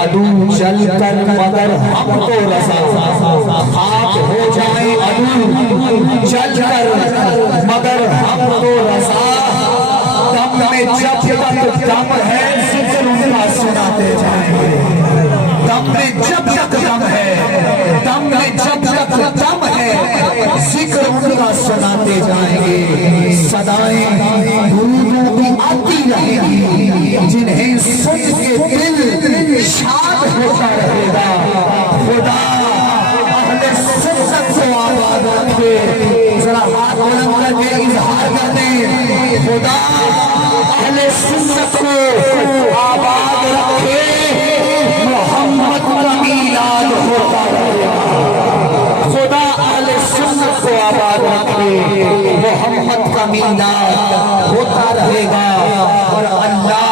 عدو جل کر مگر ہم تو رضا، خاک ہو جائیں عدو جل کر مگر ہم تو رضا، دم میں جب تک دم ہے ذکر ان کا سناتے جائیں گے، دم میں جب تک دم ہے، دم میں جب تک دم ہے ذکر ان کا سناتے جائیں گے، صدائیں درودوں کی آتی رہیں گی جنہیں سن کے دل شاد ہوتا رہے گا، خدا اہل سنت کو آباد رکھے، ذرا ہاتھ بلند کر کے اظہار کر دیں، خدا اہل سنت کو آباد رکھے، محمد کا میلاد ہوتا رہے گا، خدا اہل سنت کو آباد رکھے، محمد کا میلاد ہوتا رہے گا، اور اللہ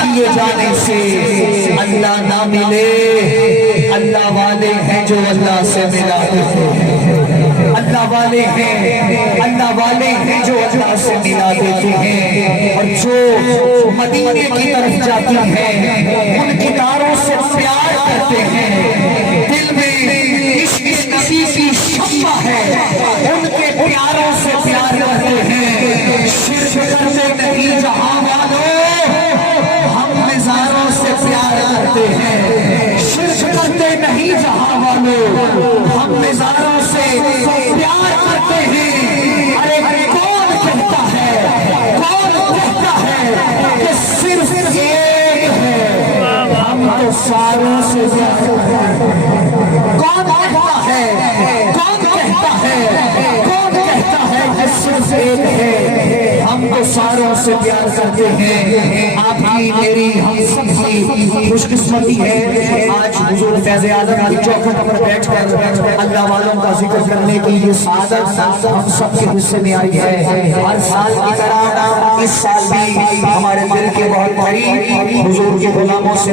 کیے جانے سے اللہ نہ ملے، اللہ والے ہیں جو اللہ سے ملا دیتے ہیں، اللہ والے ہیں جو اللہ سے ملا دیتے ہیں، اور جو مدینے کی طرف جاتی ہیں ان کی تاروں سے پیار کرتے ہیں، دل میں عشق نبی کی شمع ہے، ان کے پیاروں سے پیار کرتے ہیں، شرک کرتے نہیں جہاں والوں، ہم مزاروں سے پیار کرتے ہیں، شرک کرتے نہیں جہاں والوں، ہم مزاروں سے پیار کرتے ہیں، ارے کون کہتا ہے کہ صرف ایک ہے، ہم تو ساروں سے پیار کرتے ہیں، کون کہتا ہے کہ صرف ایک ہے، ہم تو ساروں سے پیار کرتے ہیں، آپ کی میری ہم سب کی خوش قسمتی ہے آج حضور فیض اعظم کی چوکھٹ پر بیٹھ کر اللہ والوں کا ذکر کرنے کی یہ سعادت ہم سب کے حصے میں آئی ہے، ہر سال کی طرح اس سال بھی ہمارے دل کے بہت قریب حضور کے غلاموں سے